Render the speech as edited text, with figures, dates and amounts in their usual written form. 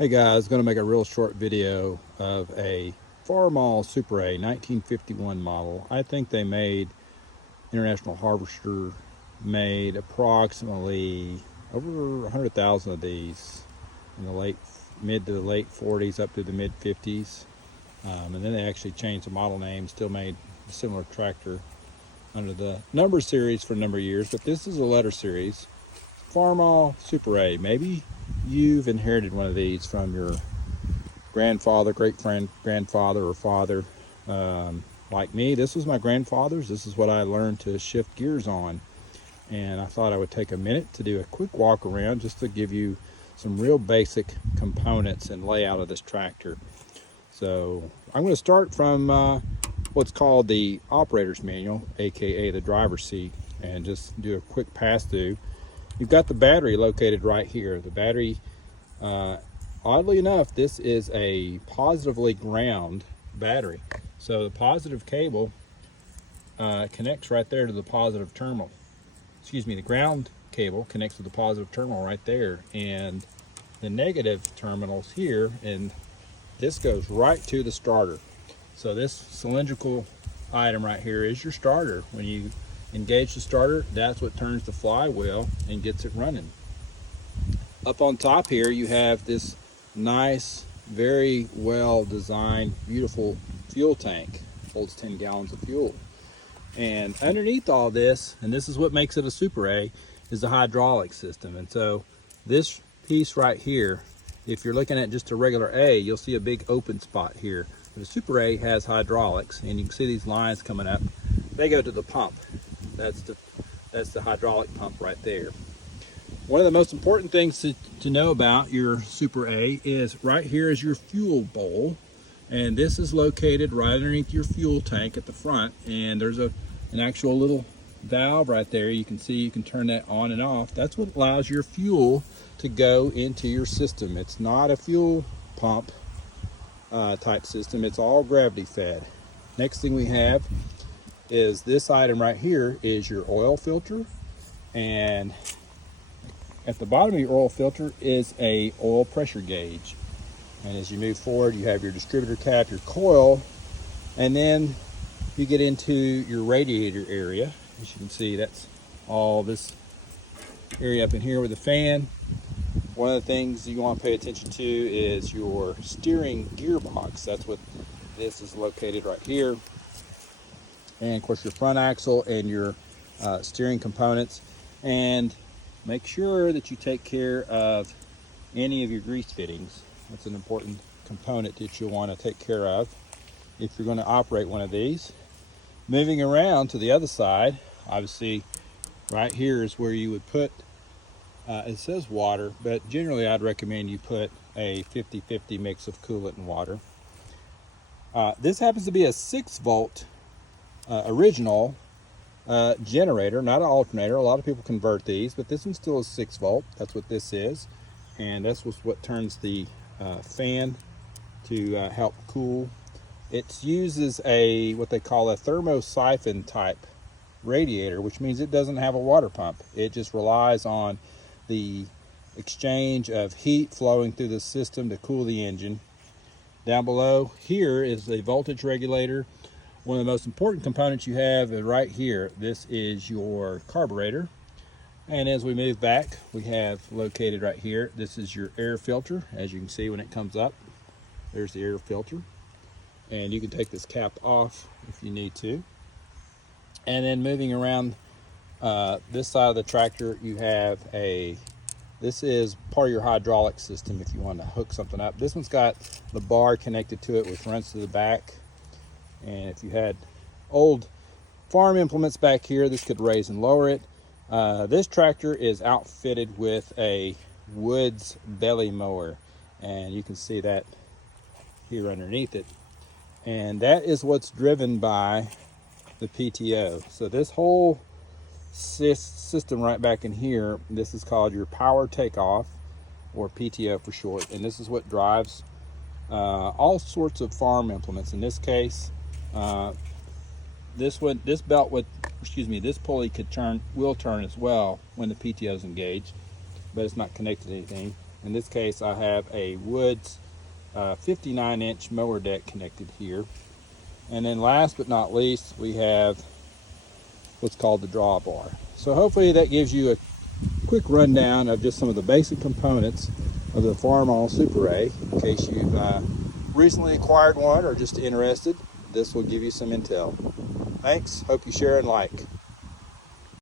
Hey guys, going to make a real short video of a Farmall Super A 1951 model. I think they made, International Harvester made approximately over 100,000 of these in the mid to the late 40s up to the mid 50s. And then they actually changed the model name, still made a similar tractor under the number series for a number of years, but this is a letter series. Farmall Super A. Maybe you've inherited one of these from your grandfather, grandfather, or father. Like me, this was my grandfather's. This is what I learned to shift gears on. And I thought I would take a minute to do a quick walk around just to give you some real basic components and layout of this tractor. So I'm going to start from what's called the operator's manual, aka the driver's seat, and just do a quick pass through. You've got the battery located right here. The battery, oddly enough, this is a positively ground battery. So the positive cable connects right there to the positive terminal. Excuse me, the ground cable connects to the positive terminal right there, and the negative terminals here, and this goes right to the starter. So this cylindrical item right here is your starter. When you engage the starter, that's what turns the flywheel and gets it running. Up on top here you have this nice, very well designed, beautiful fuel tank. Holds 10 gallons of fuel. And underneath all this, and this is what makes it a Super A, is the hydraulic system. And so this piece right here, if you're looking at just a regular A, you'll see a big open spot here. But the Super A has hydraulics, and you can see these lines coming up. They go to the pump. That's the hydraulic pump right there. One of the most important things to know about your Super A is right here is your fuel bowl, and this is located right underneath your fuel tank at the front, and there's an actual little valve right there. You can see you can turn that on and off. That's what allows your fuel to go into your system. It's not a fuel pump type system. It's all gravity fed. Next thing we have is this item right here is your oil filter, and at the bottom of your oil filter is a oil pressure gauge. And as you move forward, you have your distributor cap, your coil, and then you get into your radiator area. As you can see, that's all this area up in here with the fan. One of the things you want to pay attention to is your steering gearbox. That's what this is located right here. And of course your front axle and your steering components. And make sure that you take care of any of your grease fittings. That's an important component that you'll want to take care of if you're going to operate one of these. Moving around to the other side, obviously right here is where you would put, it says water, but generally I'd recommend you put a 50-50 mix of coolant and water. This happens to be a 6-volt original generator, not an alternator. A lot of people convert these, but this one's still a 6-volt. That's what this is, and that's what turns the fan to help cool. It uses what they call a thermosiphon type radiator, which means it doesn't have a water pump. It just relies on the exchange of heat flowing through the system to cool the engine. Down below here is a voltage regulator. One of the most important components you have is right here. This is your carburetor. And as we move back, we have located right here, this is your air filter. As you can see when it comes up, there's the air filter. And you can take this cap off if you need to. And then moving around this side of the tractor, you have this is part of your hydraulic system if you want to hook something up. This one's got the bar connected to it, which runs to the back. And if you had old farm implements back here, this could raise and lower it. This tractor is outfitted with a Woods belly mower, and you can see that here underneath it. And that is what's driven by the PTO. So this whole system right back in here, this is called your power takeoff, or PTO for short, and this is what drives all sorts of farm implements. In this case, this pulley will turn as well when the PTO is engaged, but it's not connected to anything. In this case, I have a Woods 59-inch mower deck connected here. And then last but not least, we have what's called the drawbar. So hopefully that gives you a quick rundown of just some of the basic components of the Farmall Super A. In case you've recently acquired one or just interested, this will give you some intel. Thanks. Hope you share and like.